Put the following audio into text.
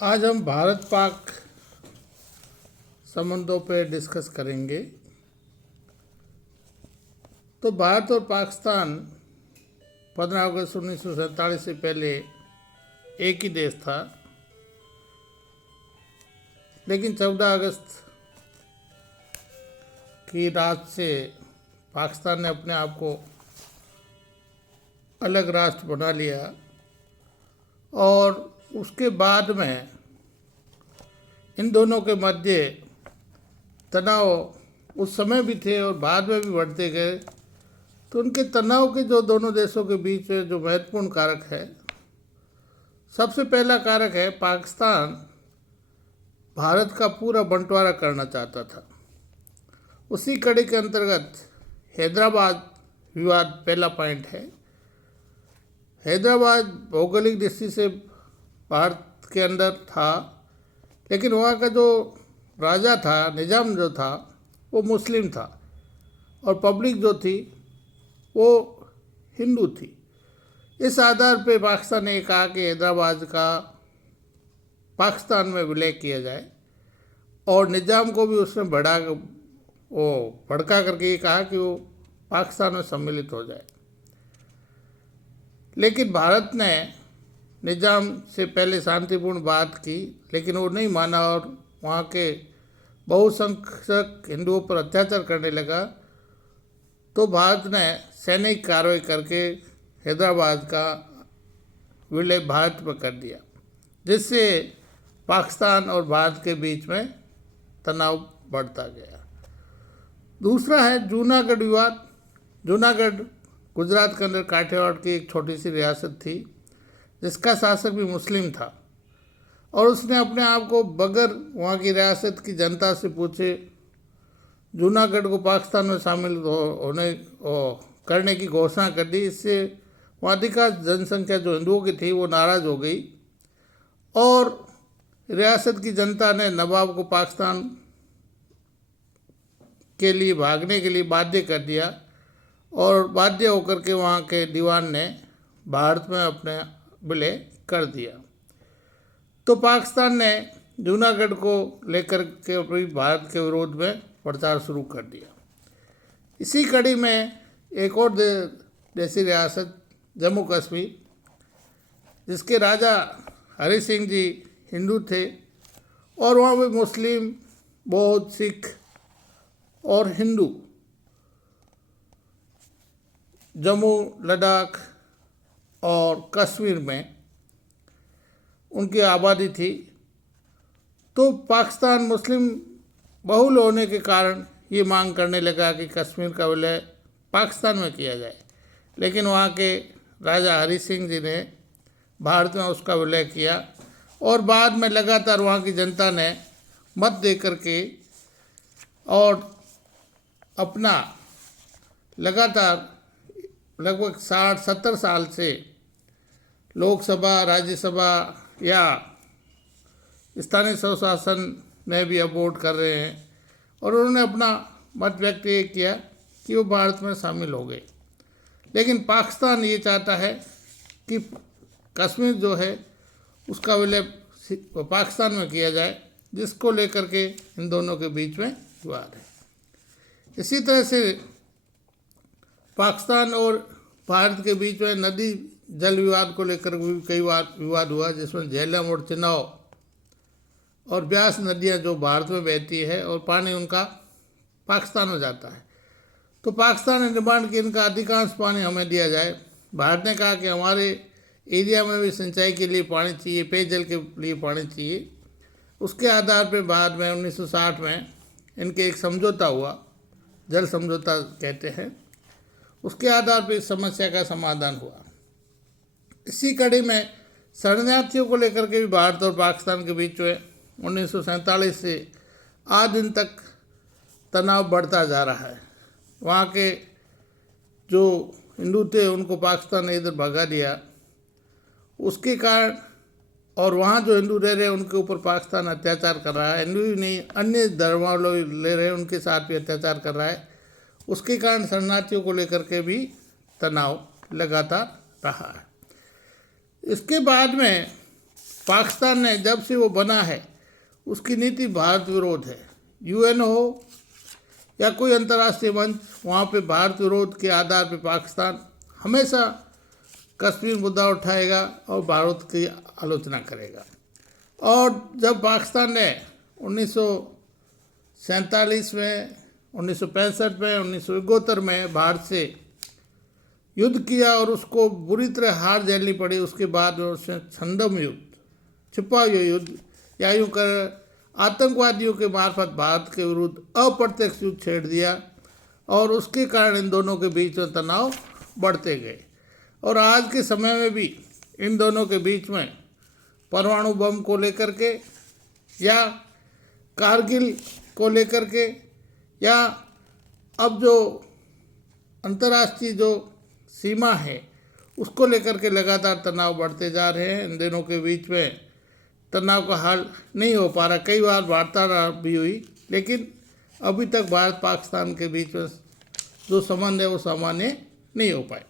आज हम भारत पाक संबंधों पे डिस्कस करेंगे। तो भारत और पाकिस्तान 15 अगस्त 1947 से पहले एक ही देश था, लेकिन 14 अगस्त की रात से पाकिस्तान ने अपने आप को अलग राष्ट्र बना लिया और उसके बाद में इन दोनों के मध्य तनाव उस समय भी थे और बाद में भी बढ़ते गए। तो उनके तनाव के जो दोनों देशों के बीच जो महत्वपूर्ण कारक है, सबसे पहला कारक है पाकिस्तान भारत का पूरा बंटवारा करना चाहता था। उसी कड़ी के अंतर्गत हैदराबाद विवाद पहला पॉइंट है। हैदराबाद भौगोलिक दृष्टि से भारत के अंदर था, लेकिन वहाँ का जो राजा था, निज़ाम जो था, वो मुस्लिम था और पब्लिक जो थी वो हिंदू थी। इस आधार पे पाकिस्तान ने कहा कि हैदराबाद का पाकिस्तान में विलय किया जाए और निज़ाम को भी उसमें भड़का करके ये कहा कि वो पाकिस्तान में सम्मिलित हो जाए। लेकिन भारत ने निज़ाम से पहले शांतिपूर्ण बात की, लेकिन वो नहीं माना और वहाँ के बहुसंख्यक हिंदुओं पर अत्याचार करने लगा। तो भारत ने सैनिक कार्रवाई करके हैदराबाद का विलय भारत में कर दिया, जिससे पाकिस्तान और भारत के बीच में तनाव बढ़ता गया। दूसरा है जूनागढ़ विवाद। जूनागढ़ गुजरात के अंदर काठियावाड़ की एक छोटी सी रियासत थी, जिसका शासक भी मुस्लिम था और उसने अपने आप को बगैर वहाँ की रियासत की जनता से पूछे जूनागढ़ को पाकिस्तान में शामिल करने की घोषणा कर दी। इससे वहाँ अधिकांश जनसंख्या जो हिंदुओं की थी वो नाराज़ हो गई और रियासत की जनता ने नवाब को पाकिस्तान के लिए भागने के लिए बाध्य कर दिया और बाध्य होकर के वहाँ के दीवान ने भारत में अपने विलय कर दिया। तो पाकिस्तान ने जूनागढ़ को लेकर के अपनी भारत के विरोध में प्रचार शुरू कर दिया। इसी कड़ी में एक और देसी रियासत जम्मू कश्मीर, जिसके राजा हरि सिंह जी हिंदू थे और वहाँ पे मुस्लिम, बौद्ध, सिख और हिंदू जम्मू, लद्दाख और कश्मीर में उनकी आबादी थी। तो पाकिस्तान मुस्लिम बहुल होने के कारण ये मांग करने लगा कि कश्मीर का विलय पाकिस्तान में किया जाए, लेकिन वहाँ के राजा हरि सिंह जी ने भारत में उसका विलय किया और बाद में लगातार वहाँ की जनता ने मत दे करके और अपना लगातार लगभग 60-70 साल से लोकसभा, राज्यसभा या स्थानीय स्वशासन में भी अब वोट कर रहे हैं और उन्होंने अपना मत व्यक्त किया कि वो भारत में शामिल हो गए। लेकिन पाकिस्तान ये चाहता है कि कश्मीर जो है उसका विलय पाकिस्तान में किया जाए, जिसको लेकर के इन दोनों के बीच में विवाद है। इसी तरह से पाकिस्तान और भारत के बीच में नदी जल विवाद को लेकर भी कई बार विवाद हुआ, जिसमें झेलम और चिनाब और ब्यास नदियां जो भारत में बहती है और पानी उनका पाकिस्तान में जाता है। तो पाकिस्तान ने डिमांड की इनका अधिकांश पानी हमें दिया जाए। भारत ने कहा कि हमारे एरिया में भी सिंचाई के लिए पानी चाहिए, पेयजल के लिए पानी चाहिए। उसके आधार पर बाद में 1960 में इनके एक समझौता हुआ, जल समझौता कहते हैं। उसके आधार पर इस समस्या का समाधान हुआ। इसी कड़ी में शरणार्थियों को लेकर के भी भारत और पाकिस्तान के बीच में 1947 से आज दिन तक तनाव बढ़ता जा रहा है। वहाँ के जो हिंदू थे उनको पाकिस्तान ने इधर भगा दिया, उसके कारण, और वहाँ जो हिंदू रह रहे हैं उनके ऊपर पाकिस्तान अत्याचार कर रहा है। हिंदू ही नहीं, अन्य धर्मावलंबी ले रहे हैं उनके साथ भी अत्याचार कर रहा है। उसके कारण शरणार्थियों को लेकर के भी तनाव लगातार रहा है। इसके बाद में पाकिस्तान ने जब से वो बना है उसकी नीति भारत विरोध है। यूएन हो या कोई अंतर्राष्ट्रीय मंच, वहाँ पे भारत विरोध के आधार पे पाकिस्तान हमेशा कश्मीर मुद्दा उठाएगा और भारत की आलोचना करेगा। और जब पाकिस्तान ने 1947 में, 1965 में, 1971 में भारत से युद्ध किया और उसको बुरी तरह हार झेलनी पड़ी, उसके बाद में उसने छंदम युद्ध, छिपा हुआ युद्ध या यूँ कर आतंकवादियों के मार्फत भारत के विरुद्ध अप्रत्यक्ष युद्ध छेड़ दिया और उसके कारण इन दोनों के बीच में तनाव बढ़ते गए। और आज के समय में भी इन दोनों के बीच में परमाणु बम को लेकर के या कारगिल को लेकर के या अब जो अंतर्राष्ट्रीय जो सीमा है उसको लेकर के लगातार तनाव बढ़ते जा रहे हैं। इन दोनों के बीच में तनाव का हल नहीं हो पा रहा। कई बार वार्तालाप भी हुई, लेकिन अभी तक भारत पाकिस्तान के बीच में जो संबंध है वो सामान्य नहीं हो पाए।